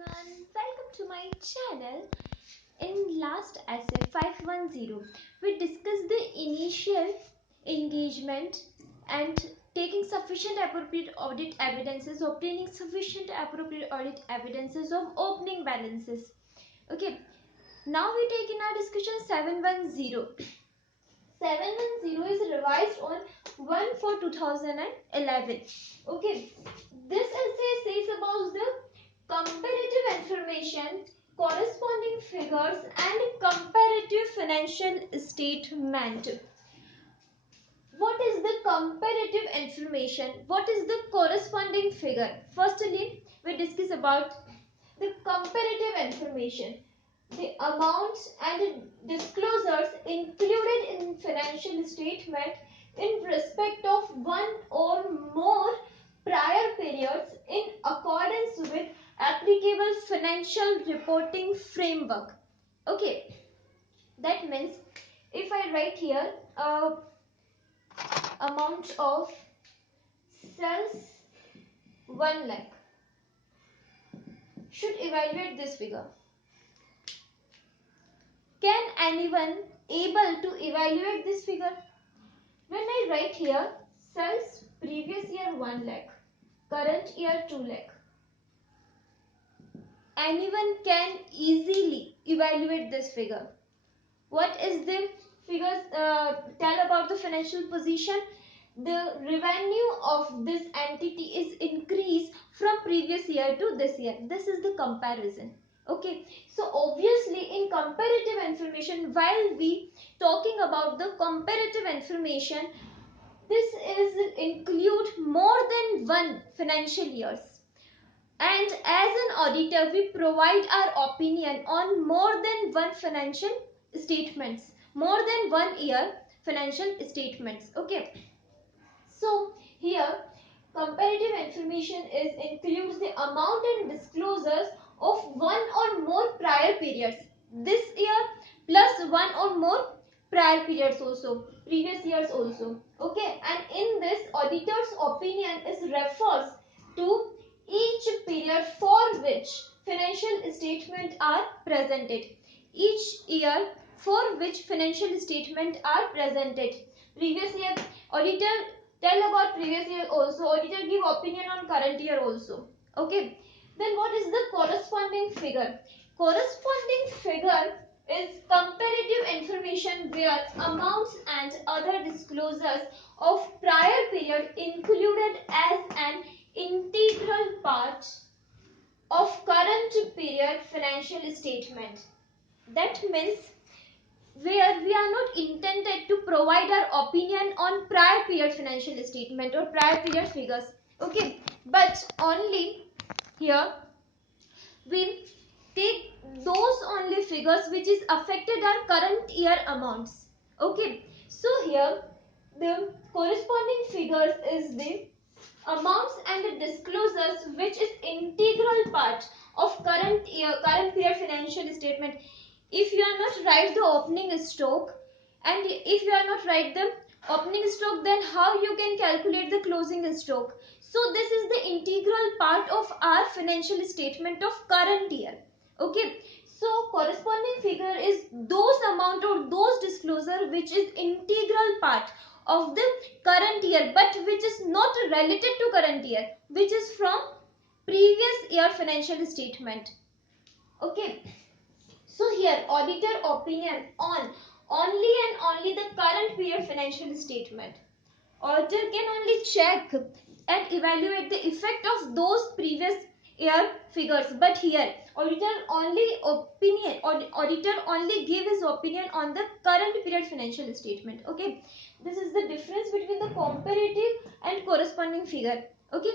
everyone, welcome to my channel. In last essay 510, we discussed the initial engagement and taking sufficient appropriate audit evidences, obtaining sufficient appropriate audit evidences of opening balances. Okay, now we take in our discussion 710. 710 is revised on 1/4/2011. Okay, this essay says about the comparative information, corresponding figures and comparative financial statement. What is the comparative information? What is the corresponding figure? Firstly, we discuss about the comparative information. The amounts and disclosures included in financial statement in respect of one or more prior periods in accordance with applicable financial reporting framework. Okay, that means if I write here amount of sales 1 lakh, should evaluate this figure. Can anyone able to evaluate this figure? When I write here sales previous year 1 lakh, current year 2 lakh, anyone can easily evaluate this figure. What is the figures tell about the financial position? The revenue of this entity is increased from previous year to this year. This is the comparison. Okay, so obviously in comparative information, while we talking about the comparative information, this is include more than one financial years. And as an auditor, we provide our opinion on more than one financial statements, more than 1 year financial statements. Okay, so here comparative information is includes the amount and disclosures of one or more prior periods, this year plus one or more prior periods also, previous years also. Okay, and in this auditor's opinion is refers to each period for which financial statements are presented, each year for which financial statements are presented. Previous year auditor tell about previous year also, auditor give opinion on current year also. Okay, then what is the corresponding figure? Corresponding figure is comparative information where amounts and other disclosures of prior period included as an integral part of current period financial statement. That means where we are not intended to provide our opinion on prior period financial statement or prior period figures. Okay, but only here we take those only figures which is affected our current year amounts. Okay, so here the corresponding figures is the amounts and the disclosures which is integral part of current period financial statement. If you are not write the opening stock and if you are not write the opening stock, then how you can calculate the closing stock? So this is the integral part of our financial statement of current year. Okay, so corresponding figure is those amount or those disclosure which is integral part of the current year but which is not related to current year, which is from previous year financial statement. Okay, so here auditor opinion on only and only the current period financial statement. Auditor can only check and evaluate the effect of those previous year figures, but here auditor only give his opinion on the current period financial statement. Okay, this is the difference between the comparative and corresponding figure. Okay,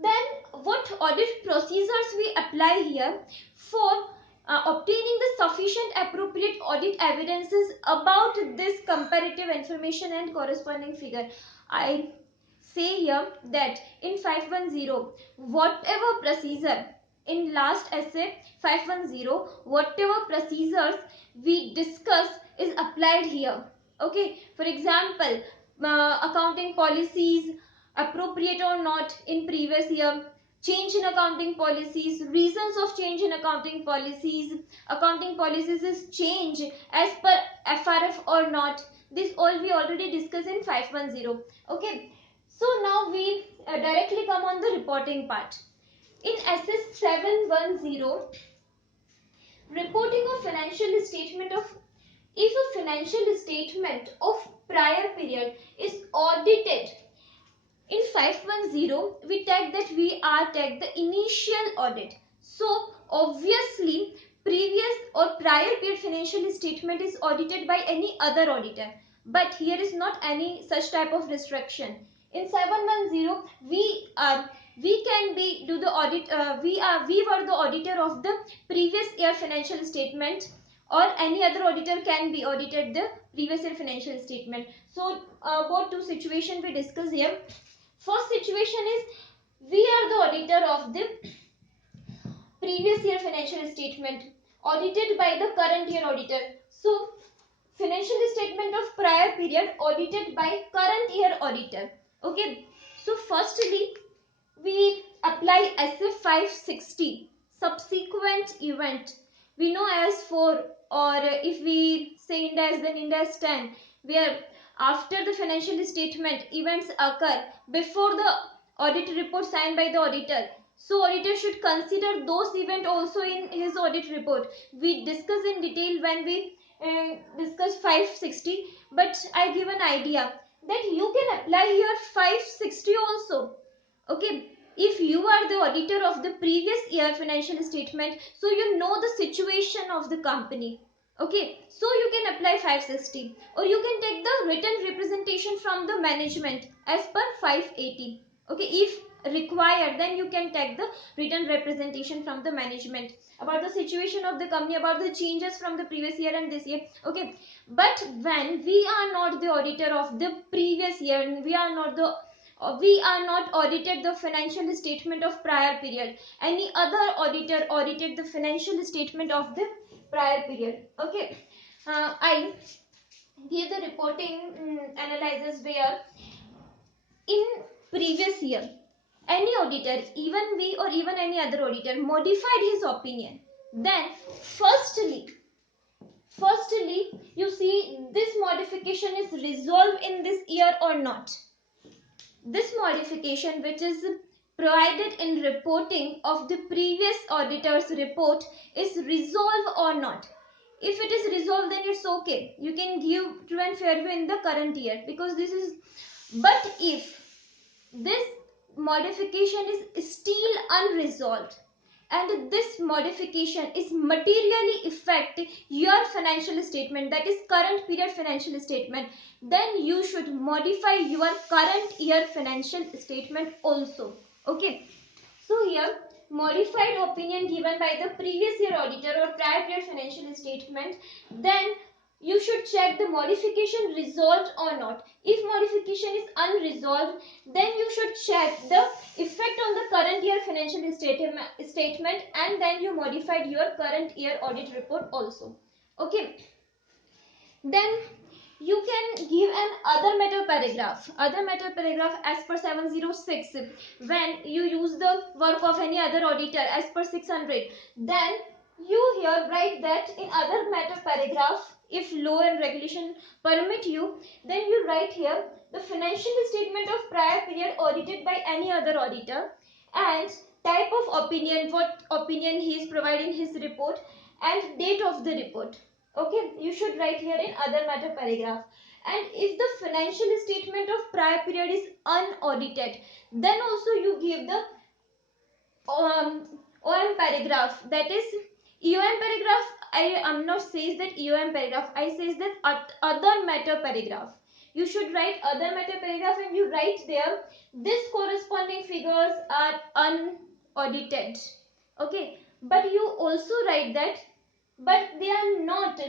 then what audit procedures we apply here for obtaining the sufficient appropriate audit evidences about this comparative information and corresponding figure? I say here that in 510, whatever procedure in last essay 510, whatever procedures we discuss is applied here. Okay, for example, accounting policies appropriate or not in previous year, change in accounting policies, reasons of change in accounting policies is change as per FRF or not. This all we already discussed in 510. Okay, so now we directly come on the reporting part. In SS 710, reporting of financial statement of, if a financial statement of prior period is audited, in 510 we take that we are take the initial audit. So obviously previous or prior period financial statement is audited by any other auditor, but here is not any such type of restriction. In 710 we can be do the audit, we were the auditor of the previous year financial statement, or any other auditor can be audited the previous year financial statement. So both two situation we discuss here. First situation is we are the auditor of the previous year financial statement audited by the current year auditor. So financial statement of prior period audited by current year auditor. Okay. So firstly we apply SF 560 subsequent event. We know as 4, or if we say Ind AS then Ind AS 10, where after the financial statement events occur before the audit report signed by the auditor. So auditor should consider those events also in his audit report. We discuss in detail when we discuss 560, but I give an idea that you can apply here 560 also. Okay, if you are the auditor of the previous year financial statement, so you know the situation of the company. Okay, so you can apply 560, or you can take the written representation from the management as per 580. Okay, if required, then you can take the written representation from the management about the situation of the company, about the changes from the previous year and this year. Okay, but when we are not the auditor of the previous year, we are not audited the financial statement of prior period, any other auditor audited the financial statement of the prior period. Okay, I give the reporting analysis where in previous year any auditor, even we or even any other auditor, modified his opinion, then firstly you see this modification is resolved in this year or not. This modification which is provided in reporting of the previous auditor's report is resolved or not. If it is resolved, then it's okay. You can give true and fair view in the current year, because this is, but if this modification is still unresolved and this modification is materially affect your financial statement, that is current period financial statement, then you should modify your current year financial statement also. Okay, so here modified opinion given by the previous year auditor or prior period financial statement, then you should check the modification resolved or not. If modification is unresolved, then you should check the effect on the current year financial statement, and then you modified your current year audit report also. Okay, then you can give an other matter paragraph. Other matter paragraph as per 706, when you use the work of any other auditor as per 600, then you here write that in other matter paragraph, if law and regulation permit you, then you write here the financial statement of prior period audited by any other auditor, and type of opinion, what opinion he is providing his report, and date of the report. Okay, you should write here in other matter paragraph. And if the financial statement of prior period is unaudited, then also you give the OM paragraph, that is EOM paragraph. I am not says that EOM paragraph, I says that other matter paragraph. You should write other matter paragraph, and you write there this corresponding figures are unaudited. Okay, but you also write that but they are not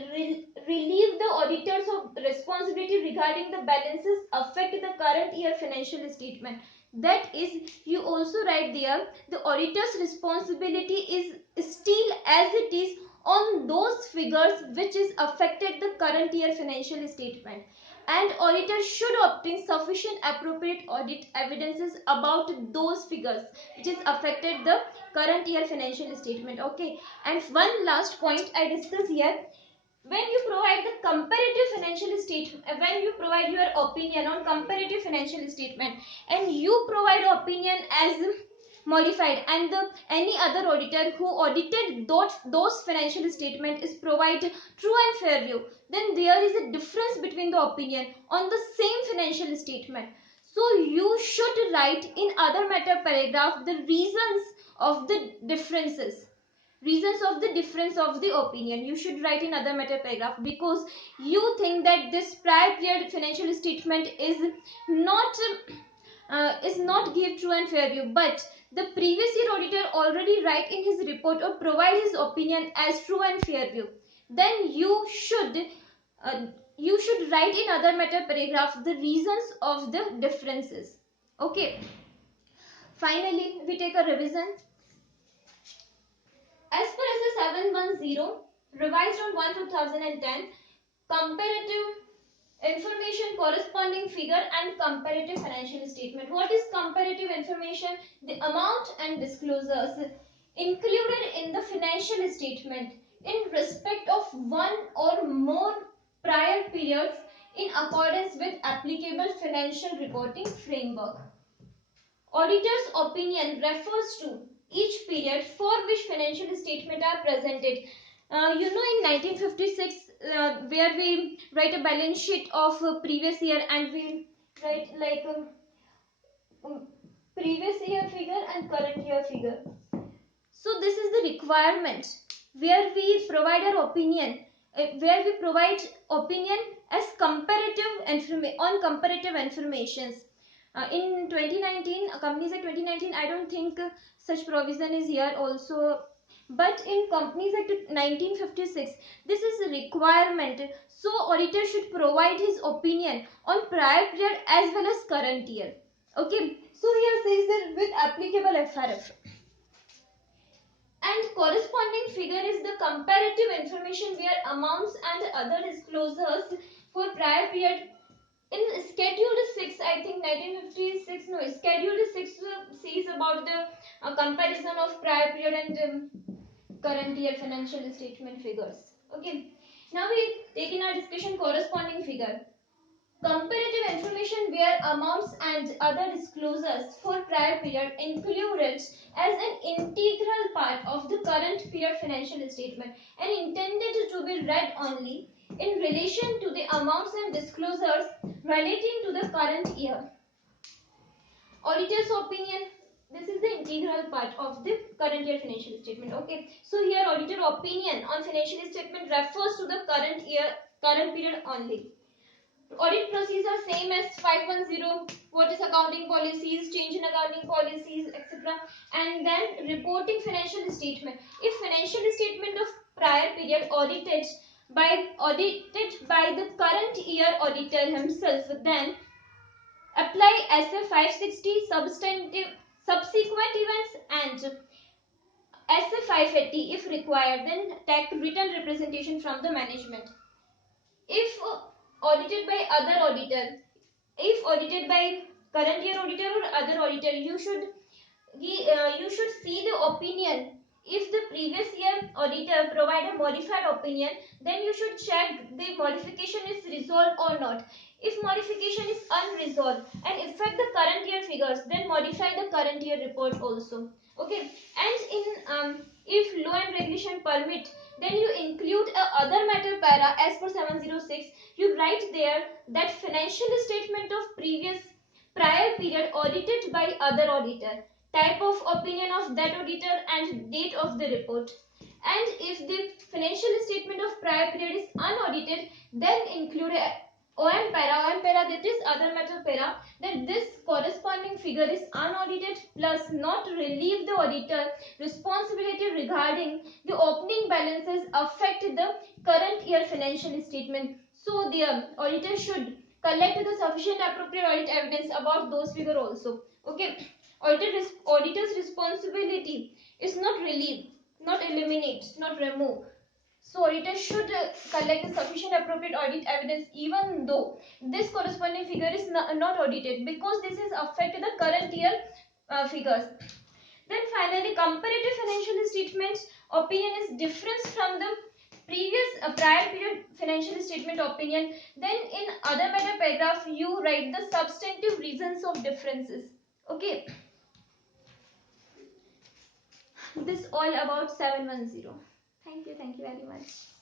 relieve the auditors of responsibility regarding the balances affect the current year financial statement. That is, you also write there the auditor's responsibility is still as it is on those figures which is affected the current year financial statement, and auditor should obtain sufficient appropriate audit evidences about those figures which is affected the current year financial statement. Okay, and one last point I discuss here, when you provide the comparative financial statement, when you provide your opinion on comparative financial statement and you provide opinion as modified, and any other auditor who audited those financial statement is provide true and fair view, then there is a difference between the opinion on the same financial statement. So you should write in other matter paragraph the reasons of the difference of the opinion. You should write in other matter paragraph, because you think that this prior period financial statement is not give true and fair view, but the previous year auditor already write in his report or provide his opinion as true and fair view, then uh, you should write in other matter paragraph the reasons of the differences. Okay, finally we take a revision. As per SA 710, revised on 1/2010, comparative information corresponding figure and comparative financial statement. What is comparative information? The amount and disclosures included in the financial statement in respect of one or more prior periods in accordance with applicable financial reporting framework. Auditor's opinion refers to each period for which financial statements are presented. In 1956, where we write a balance sheet of previous year, and we write like previous year figure and current year figure. So this is the requirement where we provide our opinion, as comparative informations. In 2019, Companies Act 2019, I don't think such provision is here also. But in Companies Act 1956, this is a requirement. So auditor should provide his opinion on prior period as well as current year. Okay. So here says that with applicable FRF. And corresponding figure is the comparative information where amounts and other disclosures for prior period in schedule 6, I think 1956, no, schedule 6 says about the comparison of prior period and current year financial statement figures. Okay, now we take in our discussion corresponding figure. Comparative information where amounts and other disclosures for prior period included as an integral part of the current period financial statement and intended to be read only in relation to the amounts and disclosures relating to the current year. Auditor's opinion, this is the integral part of the current year financial statement. Okay, so here auditor opinion on financial statement refers to the current period only. Audit procedure same as 510, what is accounting policies, change in accounting policies, etc. And then reporting financial statement. If financial statement of prior period audited by the current year auditor himself, then apply SA 560 subsequent events and SA 580 if required, then take written representation from the management. If audited by other auditor, if audited by current year auditor or other auditor, you should see the opinion. If the previous year auditor provide a modified opinion, then you should check the modification is resolved or not. If modification is unresolved and affect the current year figures, then modify the current year report also. Okay, and in if law and regulation permit, then you include a other matter para as per 706. You write there that financial statement of prior period audited by other auditor, type of opinion of that auditor and date of the report. And if the financial statement of prior period is unaudited, then include a OM para that is other matter para, that this corresponding figure is unaudited plus not relieve the auditor responsibility regarding the opening balances affect the current year financial statement. So the auditor should collect the sufficient appropriate audit evidence about those figure also. Okay, auditor's responsibility is not relieve, not eliminate, not remove. So auditor should collect the sufficient appropriate audit evidence even though this corresponding figure is not audited, because this is affected the current year figures. Then finally, comparative financial statements opinion is different from the previous prior period financial statement opinion. Then in other matter paragraph you write the substantive reasons of differences. Okay, this all about 710. Thank you very much.